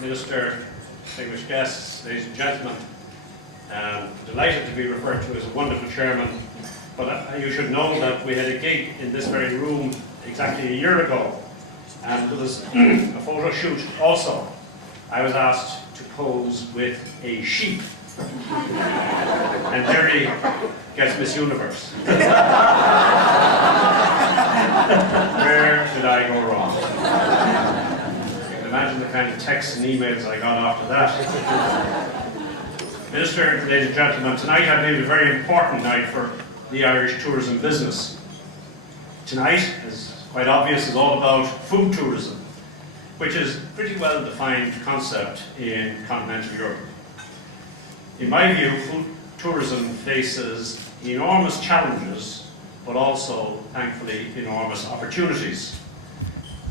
Minister, distinguished guests, ladies and gentlemen. Delighted to be referred to as a wonderful chairman, but you should know that we had a gig in this very room exactly a year ago, and there was a photo shoot also. I was asked to pose with a sheep, and Jerry gets Miss Universe. Where did I go wrong? You can imagine the kind of texts and emails I got after that. Minister, ladies and gentlemen, tonight I believe a very important night for the Irish tourism business. Tonight, as quite obvious, is all about food tourism, which is a pretty well defined concept in continental Europe. In my view, food tourism faces enormous challenges, but also, thankfully, enormous opportunities.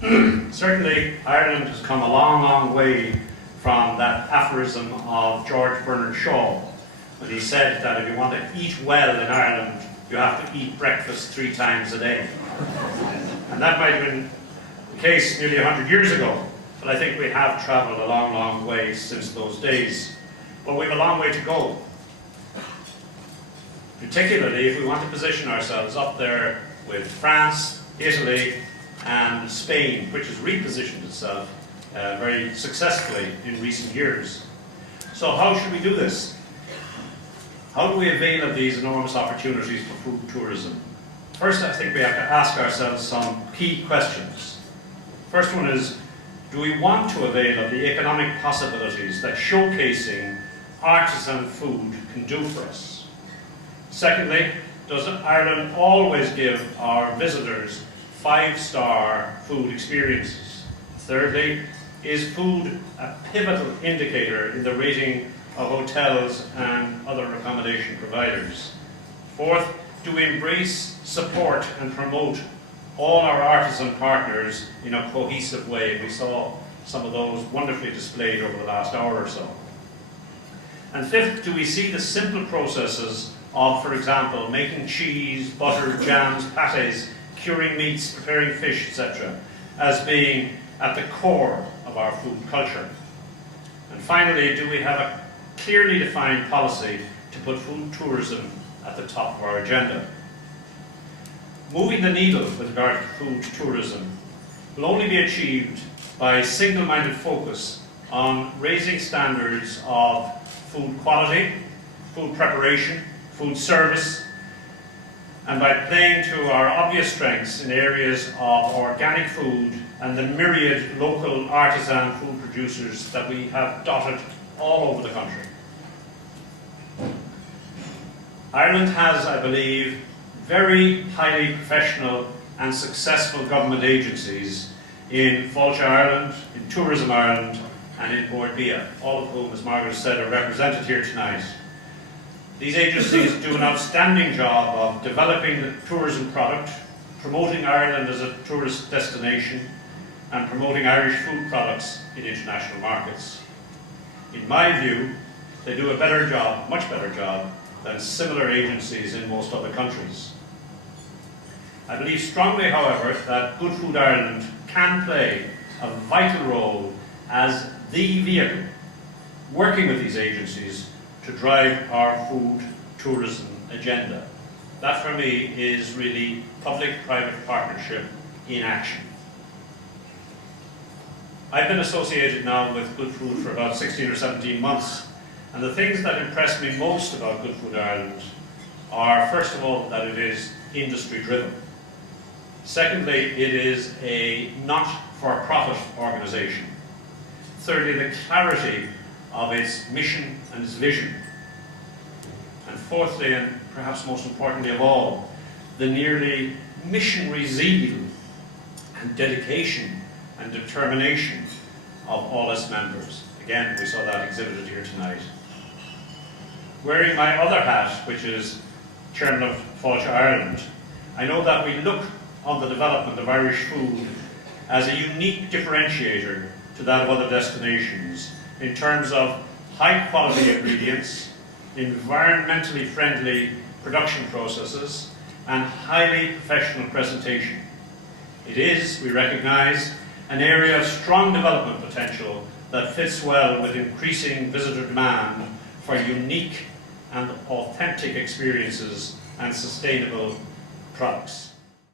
Certainly, Ireland has come a long, long way from that aphorism of George Bernard Shaw, when he said that if you want to eat well in Ireland, you have to eat breakfast 3 times a day. And that might have been the case nearly 100 years ago, but I think we have travelled a long, long way since those days. But we have a long way to go. Particularly if we want to position ourselves up there with France, Italy and Spain, which has repositioned itself very successfully in recent years. So how should we do this? How do we avail of these enormous opportunities for food tourism? First, I think we have to ask ourselves some key questions. First one is, do we want to avail of the economic possibilities that showcasing artisan food can do for us? Secondly, does Ireland always give our visitors 5-star food experiences? Thirdly, is food a pivotal indicator in the rating of hotels and other accommodation providers? Fourth, do we embrace, support and promote all our artisan partners in a cohesive way? We saw some of those wonderfully displayed over the last hour or so. And fifth, do we see the simple processes of, for example, making cheese, butter, jams, pâtés, curing meats, preparing fish, etc., as being at the core of our food culture? And finally, do we have a clearly defined policy to put food tourism at the top of our agenda? Moving the needle with regard to food tourism will only be achieved by single-minded focus on raising standards of food quality, food preparation, food service, and by playing to our obvious strengths in areas of organic food and the myriad local artisan food producers that we have dotted all over the country. Ireland has, I believe, very highly professional and successful government agencies in Fáilte Ireland, in Tourism Ireland, and in Board Bia, all of whom, as Margaret said, are represented here tonight. These agencies do an outstanding job of developing the tourism product, promoting Ireland as a tourist destination, and promoting Irish food products in international markets. In my view, they do a better job, much better job, than similar agencies in most other countries. I believe strongly, however, that Good Food Ireland can play a vital role as the vehicle working with these agencies to drive our food tourism agenda. That for me is really public-private partnership in action. I've been associated now with Good Food for about 16 or 17 months, and the things that impress me most about Good Food Ireland are, first of all, that it is industry-driven. Secondly, it is a not-for-profit organisation. Thirdly, the clarity of its mission and its vision. And fourthly, and perhaps most importantly of all, the nearly missionary zeal and dedication and determination of all its members. Again, we saw that exhibited here tonight. Wearing my other hat, which is Chairman of Fáilte Ireland, I know that we look on the development of Irish food as a unique differentiator to that of other destinations in terms of high quality ingredients, environmentally friendly production processes, and highly professional presentation. It is, we recognise, an area of strong development potential that fits well with increasing visitor demand for unique and authentic experiences and sustainable products.